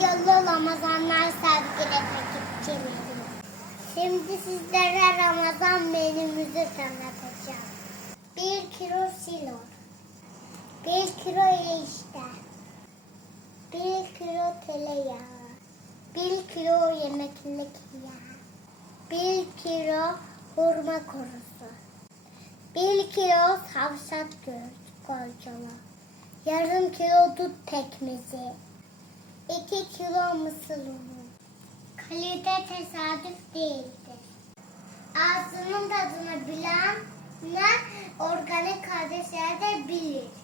hayırlı Ramazanlar sergilemek için. Şimdi sizlere Ramazan menümüzü tanıtacağım. 1 kilo silor, 1 kilo erişte, 1 kilo tereyağı, 1 kilo yemeklik yağ, 1 kilo hurma kurusu, 1 kilo savşat golcala, yarım kilo dut pekmezi, 2 kilo mısır unu. Kalite tesadüf değildir. Ağzının tadını bilen organik kardeşler de bilir.